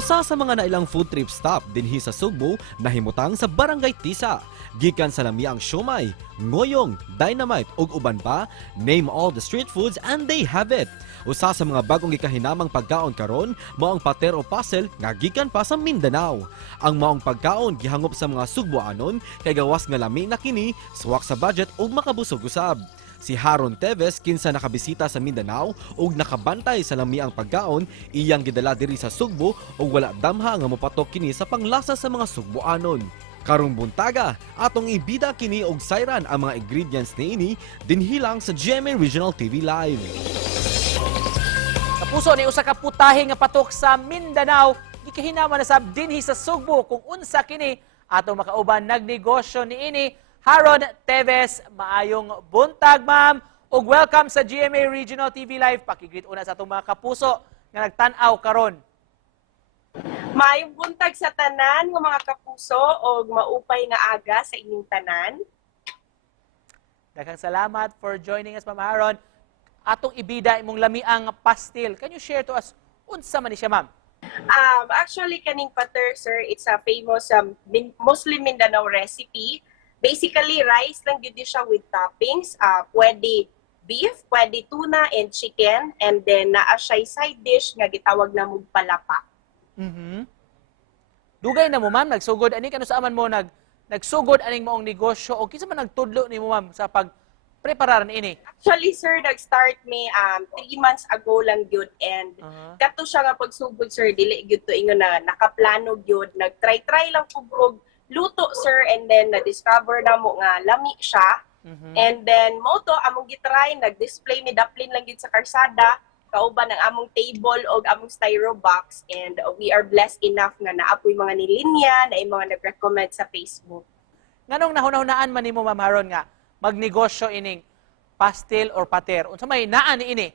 Usa sa mga nailang food trip stop dinhi sa Sugbo nahimutang sa Barangay Tisa. Gikan sa lami ang siomay, ngoyong, dynamite ug uban pa, name all the street foods and they have it. Usa sa mga bagong gikahinamang pagkaon karon mao ang pater o pasel nga gikan pa sa Mindanao. Ang maong pagkaon gihangop sa mga Sugboanon kay gawas nga lami na kini, suwak sa budget ug makabusog usab. Si Haron Teves kinsa nakabisita sa Mindanao ug nakabantay sa lami ang pagkaon, iyang gidala diri sa Sugbo ug wala damha nga mopatok kini sa panglasa sa mga Sugboanon. Karong buntaga, atong ibida kini og sayran ang mga ingredients niini dinhi lang sa GMA Regional TV Live. Kapuso ni usa ka putahe nga patok sa Mindanao, gikahinaman na sab dinhi sa Sugbo kung unsa kini atong makauban nagnegosyo niini. Haron Teves, maayong buntag ma'am ug welcome sa GMA Regional TV Live. Pakigreet una sa atong mga kapuso nga nagtan-aw karon. Maayong buntag sa tanan ng mga kapuso o maupay nga aga sa inyong tanan. Daghang salamat for joining us, Ma'am Haron. Atong ibida imong lamiang pastil. Can you share to us unsa man ni siya, ma'am? Actually, kaning pater, sir, it's a famous Muslim Mindanao recipe. Basically, rice lang yun siya with toppings. Pwede beef, pwede tuna and chicken. And then, naa siya side dish nga gitawag na mong palapa. Dugay na mo, ma'am. Nagsugod. Ani kano saaman mo nagsugod aning maong negosyo o kinsa man nagtudlo ni mo, ma'am, sa pagpreparar ini? Actually, sir, nag-start me 3 months ago lang yun. And kato siya nga pagsugod, sir, dili yun to inyo na nakaplano yun. Nag-try lang kung luto, sir, and then na-discover na mo nga lami siya. And then mo to among gitry, nag-display ni daplin lang gid sa karsada, kauban ang among table o among styro box, and we are blessed enough nga naapoy mga nilinya na mga nag-recommend sa Facebook. Nganong nahuna-hunaan man nimo, Ma'am Haron, nga magnegosyo ining pastil or pater? Unsa may naa ni ini?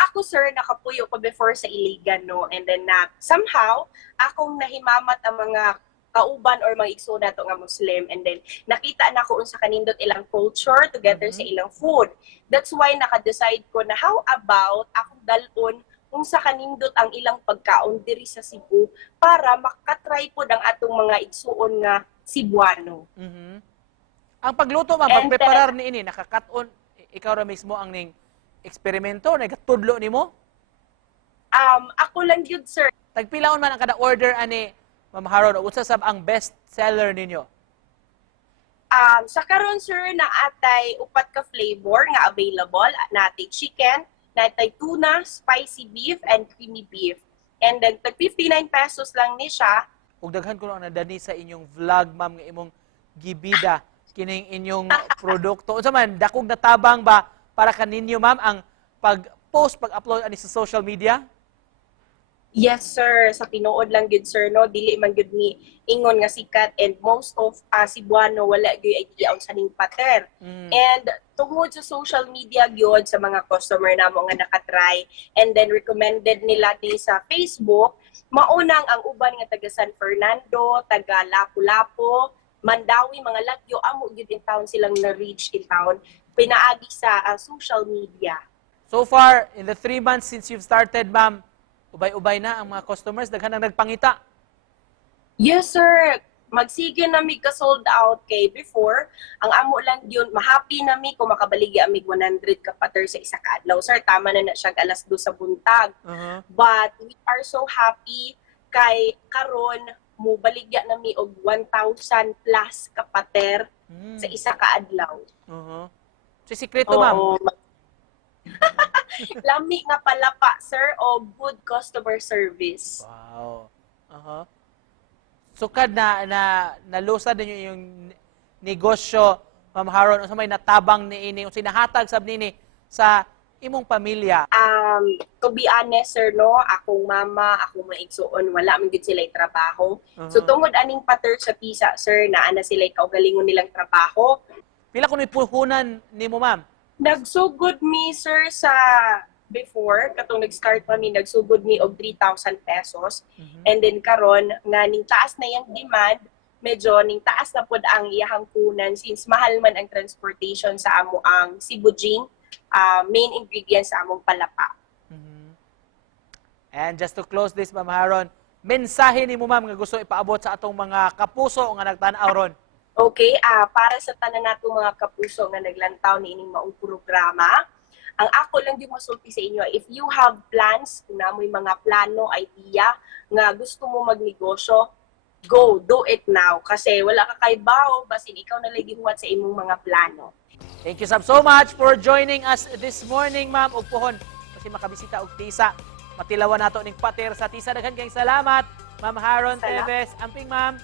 Ako, sir, nakapuyo ko before sa Iligan, no? And then, somehow, akong nahimamat ang mga kauban or mga igsuna to nga Muslim. And then, nakita na ko sa kanindot ilang culture together sa ilang food. That's why, naka-decide ko na how about akong dalon kung sa kanindot ang ilang pagkaon diri sa Cebu para makatry po ng atong mga igsuon nga Cebuano. Ang pagluto, ma'am, pagpreparar ni ini, nakakaton, ikaw ra mismo ang ning eksperimento, nagatudlo ni mo? Ako lang yun, sir. Tagpilaon man ang kada order ani, Ma'am Haron, o unsa sab ang best seller ninyo? Sa karon, sir, na atay upat ka flavor nga available. Natay chicken, natay tuna, spicy beef, and creamy beef. And then, tag 59 pesos lang ni siya. Ug daghan ko lang nadani sa inyong vlog, ma'am, nga imong gibida kining inyong produkto. Unsa man, dakog natabang ba para kaninyo, ma'am, ang pag-post, pag-upload ani sa social media? Yes, sir. Sa tinuod lang yun, sir, no? Dili man yun ni ingon nga sikat, and most of Cebuano wala yun idea sa ning pater. And tungod sa social media yun, sa mga customer na mo nga nakatry, and then recommended nila din sa Facebook, maunang ang uban nga taga San Fernando, taga Lapu-Lapu, Mandawi, mga lagyo, amo yun in town silang na-reach in town, pinaagi sa social media. So far, in the 3 months since you've started, ma'am, ubay-ubay na ang mga customers, daghan ang nagpangita. Yes, sir. Magsige na mi ka sold out kay before. Ang amo lang yun, mahappy na mi kung makabaligi amig 100 ka pater sa isa ka adlaw. Sir, tama na siya alas 2 sa buntag. But we are so happy kay karon mo baligya na mi og 1,000 plus ka pater sa isa ka adlaw. So, sikreto, ma'am. Lami nga palapa, sir, o good customer service. Wow. Sukad nalusad ninyo yung negosyo, Ma'am Haron, unsa may natabang niini, unsa nahatag sab nini sa imong pamilya? To be honest, sir, no, akong mama, akong mga igsuon, wala man gid sila trabaho. So tungod aning pater sa Tisa, sir, naa sila kaugalingon nilang trabaho. Pila kuno'y puhunan nimo, ma'am? Nagsugod mi, sir, sa before, katong nag-start pa mi, nagsugod mi og 3,000 pesos. And then karon nga ning taas na yung demand, medyo ning taas na pod ang iyahang kunan since mahal man ang transportation sa amo ang Cebu Jing, main ingredients sa among palapa. And just to close this, Ma'am Haron, mensahe ni mo, ma'am, nga gusto ipaabot sa atong mga kapuso nga nagtan-aw ron. Okay, para sa tanan nato mga kapuso nga naglantaw ni ining maong programa, ang ako lang din masulti sa inyo, if you have plans, kung namoy mga plano, idea, nga gusto mo magnegosyo, go, do it now. Kasi wala ka kay bao, basin ikaw na lang gihuwat sa imong mga plano. Thank you, Sab, so much for joining us this morning, ma'am. Ug pohon, kasi makabisita og Tisa. Matilawan nato ning pater sa Tisa. Daghan kayong salamat, Ma'am Haron Salamat. Teves. Amping, ma'am.